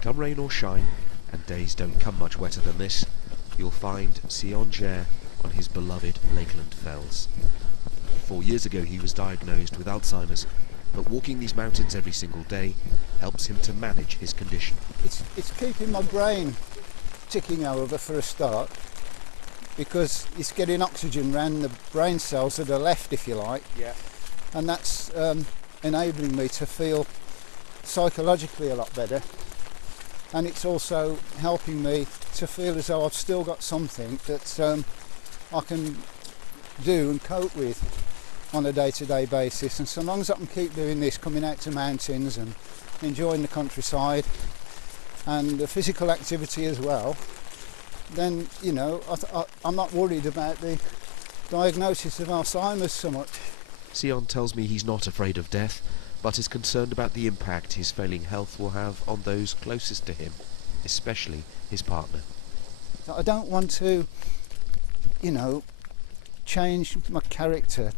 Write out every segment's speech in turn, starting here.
Come rain or shine, and days don't come much wetter than this, you'll find Sion on his beloved Lakeland fells. 4 years ago he was diagnosed with Alzheimer's, but walking these mountains every single day helps him to manage his condition. It's keeping my brain ticking over for a start, because it's getting oxygen around the brain cells that are left, if you like. Yeah. And that's enabling me to feel psychologically a lot better. And it's also helping me to feel as though I've still got something that I can do and cope with on a day-to-day basis. And so long as I can keep doing this, coming out to mountains and enjoying the countryside and the physical activity as well, then, you know, I'm not worried about the diagnosis of Alzheimer's so much. Sion tells me he's not afraid of death, but is concerned about the impact his failing health will have on those closest to him, especially his partner. I don't want to, you know, change my character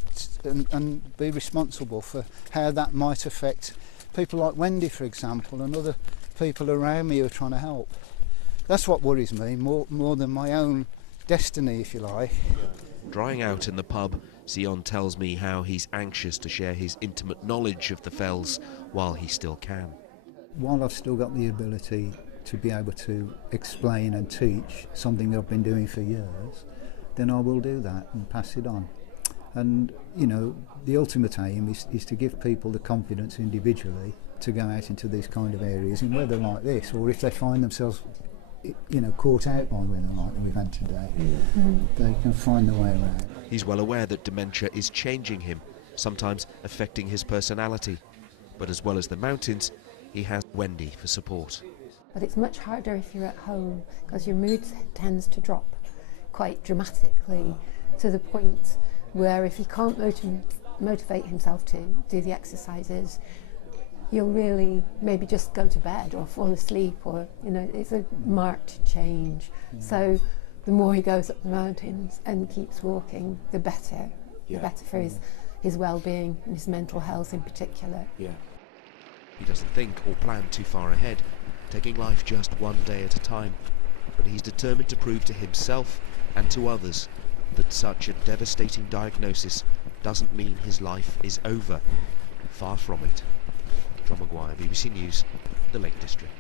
and be responsible for how that might affect people like Wendy, for example, and other people around me who are trying to help. That's what worries me more than my own destiny, if you like. Drying out in the pub, Sion tells me how he's anxious to share his intimate knowledge of the fells while he still can. While I've still got the ability to be able to explain and teach something that I've been doing for years, then I will do that and pass it on. And, you know, the ultimate aim is to give people the confidence individually to go out into these kind of areas in weather like this, or if they find themselves, you know, caught out by weather like we've had today, they can find their way around. He's well aware that dementia is changing him, sometimes affecting his personality. But as well as the mountains, he has Wendy for support. But it's much harder if you're at home, because your mood tends to drop quite dramatically, to the point where if he can't motivate himself to do the exercises, you'll really maybe just go to bed or fall asleep, or, you know, it's a marked change. So the more he goes up the mountains and keeps walking, the better. The better for his well-being and his mental health in particular. He doesn't think or plan too far ahead, taking life just one day at a time. But he's determined to prove to himself and to others that such a devastating diagnosis doesn't mean his life is over. Far from it. John Maguire, BBC News, the Lake District.